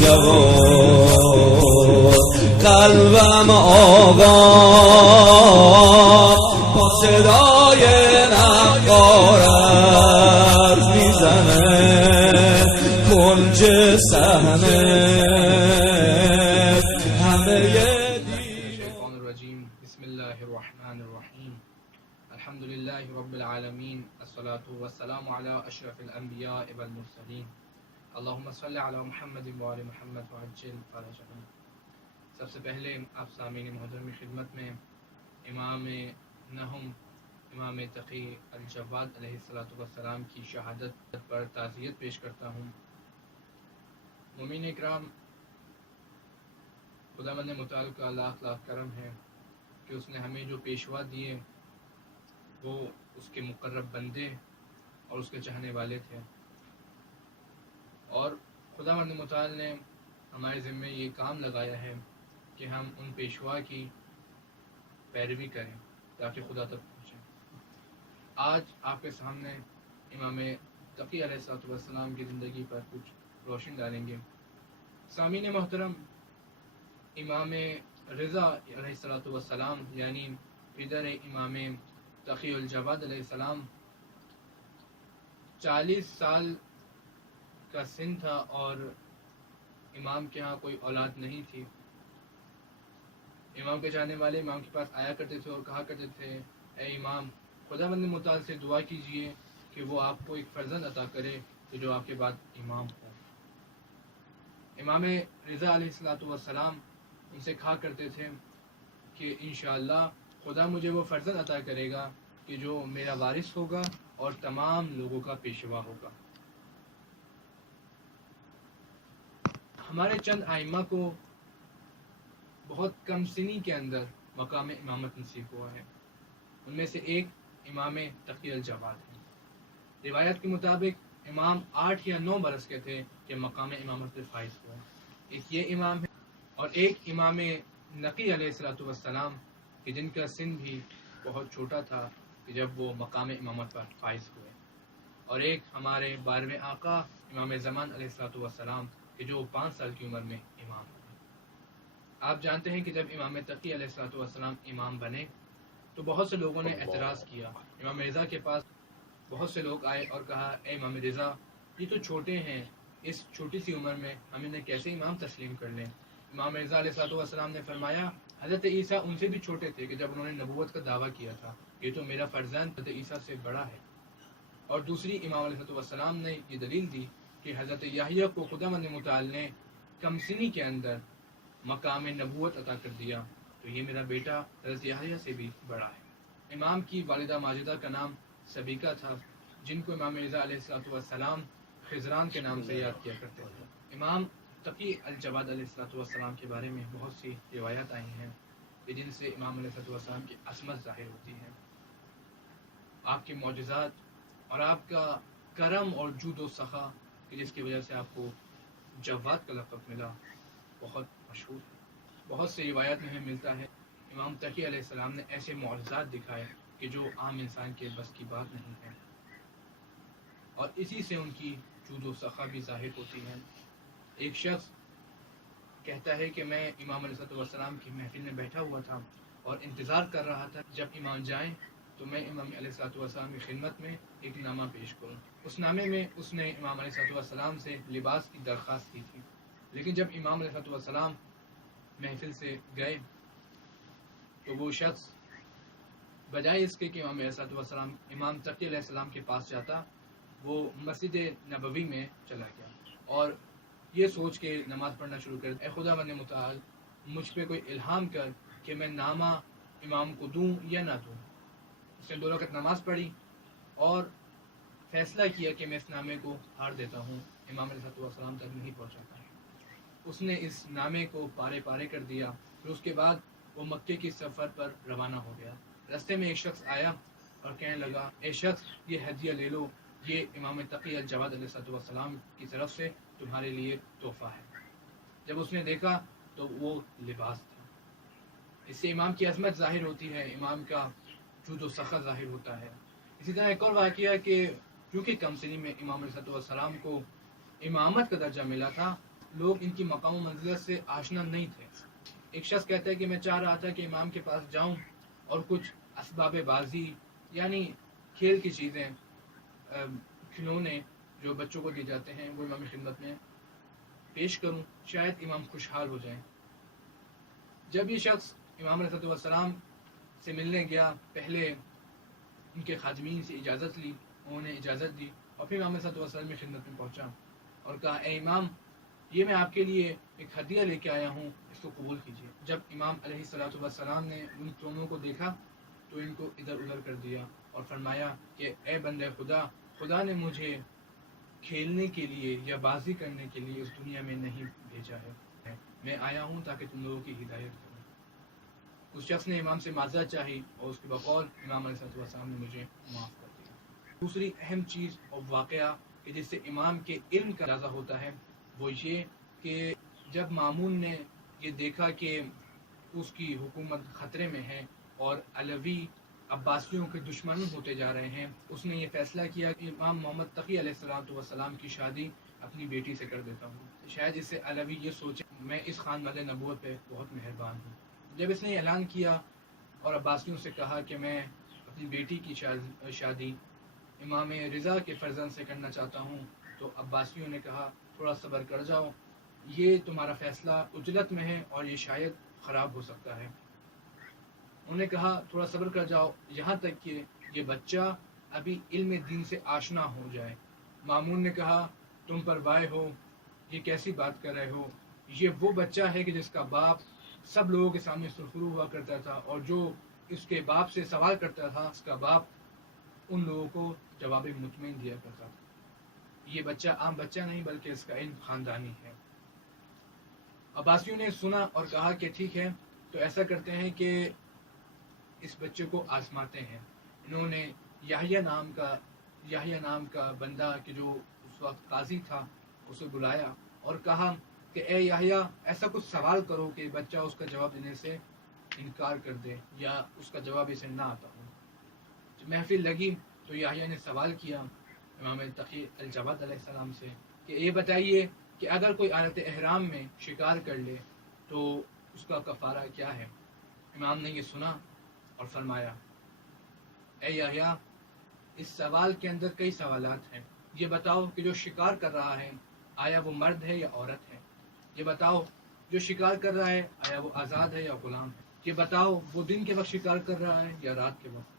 جواد قلبم آواز با صدای نقارت میزنه کنج صحنه همه الشیطان الرجیم بسم الله الرحمن الرحیم الحمد لله رب العالمین الصلاة والسلام علی اشرف الانبیاء والمرسلین اللهم صل علی محمد و آل محمد وعجل فرجهم۔ سب سے پہلے آپ سامعین محترم کی خدمت میں امام نہم امام تقی الجواد علیہ السلام کی شہادت پر تعزیت پیش کرتا ہوں۔ مومنین اکرام، خداوند متعال کا لاکھ لاکھ کرم ہے کہ اس نے ہمیں جو پیشوا دیے وہ اس کے مقرب بندے اور اس کے چاہنے والے تھے، اور خداوند متعال نے ہمارے ذمے یہ کام لگایا ہے کہ ہم ان پیشوا کی پیروی کریں تاکہ خدا تک پہنچیں۔ آج آپ کے سامنے امام تقی علیہ السلام کی زندگی پر کچھ روشن ڈالیں گے۔ سامعین محترم، امام رضا علیہ السلام یعنی پدر امام تقی الجواد علیہ السلام 40 سال کا سن تھا اور امام کے ہاں کوئی اولاد نہیں تھی۔ امام کے جانے والے امام کے پاس آیا کرتے تھے اور کہا کرتے تھے، اے امام، خداوند متعال سے دعا کیجئے کہ وہ آپ کو ایک فرزند عطا کرے کہ جو آپ کے بعد امام ہو۔ امام رضا علیہ السلام ان سے کہا کرتے تھے کہ انشاءاللہ خدا مجھے وہ فرزند عطا کرے گا کہ جو میرا وارث ہوگا اور تمام لوگوں کا پیشوا ہوگا۔ ہمارے چند ائمہ کو بہت کم سنی کے اندر مقام امامت نصیب ہوا ہے، ان میں سے ایک امام تقی الجواد ہے۔ روایت کے مطابق امام 8 یا 9 برس کے تھے کہ مقام امامت پر فائز ہوئے۔ ایک یہ امام ہے اور ایک امام نقی علیہ السلام کہ جن کا سن بھی بہت چھوٹا تھا کہ جب وہ مقام امامت پر فائز ہوئے، اور ایک ہمارے 12ویں آقا امام زمان علیہ السلام کہ جو 5 سال کی عمر میں امام ہوئے۔ آپ جانتے ہیں کہ جب امام تقی علیہ السلام امام بنے تو بہت سے لوگوں نے اعتراض کیا۔ امام رضا کے پاس بہت سے لوگ آئے اور کہا، اے امام رضا، یہ تو چھوٹے ہیں، اس چھوٹی سی عمر میں ہم انہیں کیسے امام تسلیم کر لیں؟ امام رضا علیہ السلام نے فرمایا، حضرت عیسیٰ ان سے بھی چھوٹے تھے کہ جب انہوں نے نبوت کا دعویٰ کیا تھا، یہ تو میرا فرزند حضرت عیسیٰ سے بڑا ہے۔ اور دوسری امام علیہ السلام نے یہ دلیل دی کہ حضرت یحییٰ کو خداوند متعال نے کم سنی کے اندر مقام نبوت عطا کر دیا، تو یہ میرا بیٹا حضرت یحییٰ سے بھی بڑا ہے۔ امام کی والدہ ماجدہ کا نام سبیکہ تھا، جن کو امام رضا علیہ السلام خضران کے نام سے یاد کیا کرتے تھے۔ امام تقی الجواد علیہ السلام کے بارے میں بہت سی روایات آئی ہیں کہ جن سے امام علیہ السلام کی عظمت ظاہر ہوتی ہے۔ آپ کے معجزات اور آپ کا کرم اور جود و سخا کہ جس کی وجہ سے آپ کو جواد کا لقب ملا بہت مشہور ہے۔ بہت سی روایات میں ہمیں ملتا ہے امام تقی علیہ السلام نے ایسے معجزات دکھائے کہ جو عام انسان کے بس کی بات نہیں ہے، اور اسی سے ان کی جود و سخا بھی ظاہر ہوتی ہے۔ ایک شخص کہتا ہے کہ میں امام علیہ السلام کی محفل میں بیٹھا ہوا تھا اور انتظار کر رہا تھا جب امام جائیں تو میں امام علیہ السلام کی خدمت میں ایک نامہ پیش کروں۔ اس نامے میں اس نے امام علیہ السلام سے لباس کی درخواست کی تھی، لیکن جب امام علیہ السلام محفل سے گئے تو وہ شخص بجائے اس کے کہ امام علیہ السلام امام تقی علیہ السلام کے پاس جاتا، وہ مسجد نبوی میں چلا گیا اور یہ سوچ کے نماز پڑھنا شروع کر، اے خداوند متعال، مجھ پہ کوئی الہام کر کہ میں نامہ امام کو دوں یا نہ دوں۔ اس نے 2 رکعت نماز پڑھی اور فیصلہ کیا کہ میں اس نامے کو ہار دیتا ہوں، امام علیہ السلام تک نہیں پہنچاتا۔ اس نے اس نامے کو پارے پارے کر دیا، پھر اس کے بعد وہ مکے کی سفر پر روانہ ہو گیا۔ راستے میں ایک شخص آیا اور کہنے لگا، اے شخص، یہ ہدیہ لے لو، یہ امام تقی الجواد علیہ السلام کی طرف سے تمہارے لیے تحفہ ہے۔ جب اس نے دیکھا تو وہ لباس تھا۔ اس سے امام کی عظمت ظاہر ہوتی ہے، امام کا جود و سخا ظاہر ہوتا ہے۔ اسی طرح ایک اور واقعہ کہ کیونکہ کم سنی میں امام علیہ السلام کو امامت کا درجہ ملا تھا، لوگ ان کی مقام و منزلت سے آشنا نہیں تھے. ایک شخص کہتا ہے کہ میں چاہ رہا تھا کہ امام کے پاس جاؤں اور کچھ اسباب بازی یعنی کھیل کی چیزیں، کھلونے جو بچوں کو دیے جاتے ہیں، وہ امام کی خدمت میں پیش کروں، شاید امام خوشحال ہو جائیں. جب یہ شخص امام علیہ السلام سے ملنے گیا، پہلے ان کے خادمین سے اجازت لی، انہوں نے اجازت دی اور پھر امام علیہ السلام کی خدمت میں پہنچا اور کہا اے امام، یہ میں آپ کے لیے ایک ہدیہ لے کے آیا ہوں، اس کو قبول کیجیے. جب امام علیہ السلام نے ان دونوں کو دیکھا تو ان کو ادھر ادھر کر دیا اور فرمایا کہ اے بندے خدا، خدا نے مجھے کھیلنے کے لیے یا بازی کرنے کے لیے اس دنیا میں نہیں بھیجا ہے، میں آیا ہوں تاکہ تم لوگوں کی ہدایت کروں. اس شخص نے امام سے معذرت چاہی اور اس کے بقول امام علیہ السلام نے مجھے معاف کر دیا. دوسری اہم چیز اور واقعہ کہ جس سے امام کے علم کا اندازہ ہوتا ہے وہ یہ کہ جب مامون نے یہ دیکھا کہ اس کی حکومت خطرے میں ہے اور علوی عباسیوں کے دشمن ہوتے جا رہے ہیں، اس نے یہ فیصلہ کیا کہ امام محمد تقی علیہ السلام کی شادی اپنی بیٹی سے کر دیتا ہوں. شاید اس سے علوی یہ سوچے میں اس خاندان نبوت پہ بہت مہربان ہوں. جب اس نے اعلان کیا اور عباسیوں سے کہا کہ میں اپنی بیٹی کی شادی امام رضا کے فرزند سے کرنا چاہتا ہوں، تو عباسیوں نے کہا تھوڑا صبر کر جاؤ، یہ تمہارا فیصلہ عجلت میں ہے اور یہ شاید خراب ہو سکتا ہے. انہوں نے کہا تھوڑا صبر کر جاؤ یہاں تک کہ یہ بچہ ابھی علم دین سے آشنا ہو جائے. مامون نے کہا تم پر وائے ہو، یہ کیسی بات کر رہے ہو، یہ وہ بچہ ہے کہ جس کا باپ سب لوگوں کے سامنے سرخرو ہوا کرتا تھا اور جو اس کے باپ سے سوال کرتا تھا اس کا باپ ان لوگوں کو جواب مطمئن دیا کرتا تھا. یہ بچہ عام بچہ نہیں بلکہ اس کا علم خاندانی ہے. عباسیوں نے سنا اور کہا کہ ٹھیک ہے، تو ایسا کرتے ہیں کہ اس بچے کو آزماتے ہیں. انہوں نے یحییٰ نام کا بندہ کہ جو اس وقت قاضی تھا اسے بلایا اور کہا کہ اے یحییٰ، ایسا کچھ سوال کرو کہ بچہ اس کا جواب دینے سے انکار کر دے یا اس کا جواب اسے نہ آتا ہو. جب محفل لگی تو یحییٰ نے سوال کیا امام تقی الجواد علیہ السلام سے کہ یہ بتائیے کہ اگر کوئی آلت احرام میں شکار کر لے تو اس کا کفارہ کیا ہے. امام نے یہ سنا اور فرمایا اے یحییٰ، اس سوال کے اندر کئی سوالات ہیں. یہ بتاؤ کہ جو شکار کر رہا ہے آیا وہ مرد ہے یا عورت ہے. یہ بتاؤ جو شکار کر رہا ہے آیا وہ آزاد ہے یا غلام ہے. یہ بتاؤ وہ دن کے وقت شکار کر رہا ہے یا رات کے وقت.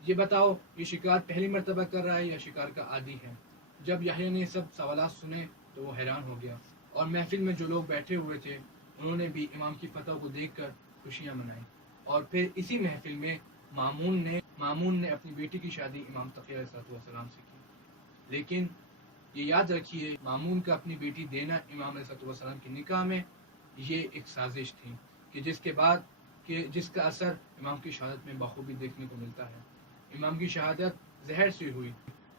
یہ بتاؤ یہ شکار پہلی مرتبہ کر رہا ہے یا شکار کا عادی ہے. جب یحییٰ نے سب سوالات سنے تو وہ حیران ہو گیا اور محفل میں جو لوگ بیٹھے ہوئے تھے انہوں نے بھی امام کی فتح کو دیکھ کر خوشیاں منائیں. اور پھر اسی محفل میں مامون نے اپنی بیٹی کی شادی امام تقی علیہ السلام سے کی. لیکن یہ یاد رکھیے مامون کا اپنی بیٹی دینا امام علیہ السلام کی نکاح میں یہ ایک سازش تھی کہ جس کا اثر امام کی شہادت میں بخوبی دیکھنے کو ملتا ہے. امام کی شہادت زہر سے ہوئی،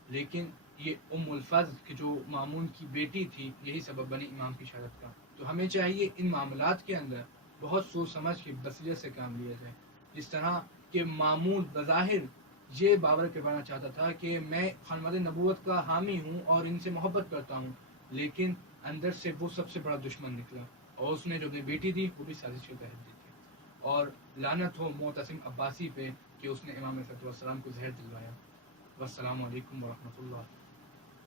لیکن یہ ام الفضل کہ جو مامون کی بیٹی تھی یہی سبب بنی امام کی شہادت کا. تو ہمیں چاہیے ان معاملات کے اندر بہت سوچ سمجھ کے بصیرت سے کام لیا جائے. جس طرح کہ مامون بظاہر یہ باور کروانا چاہتا تھا کہ میں خاندان نبوت کا حامی ہوں اور ان سے محبت کرتا ہوں، لیکن اندر سے وہ سب سے بڑا دشمن نکلا اور اس نے جو اپنی بیٹی دی وہ بھی سازش کے تحت دی تھی. اور لعنت ہو معتصم عباسی پہ کہ اس نے امام علیہ السلام کو زہر دلوایا. والسلام علیکم ورحمۃ اللہ.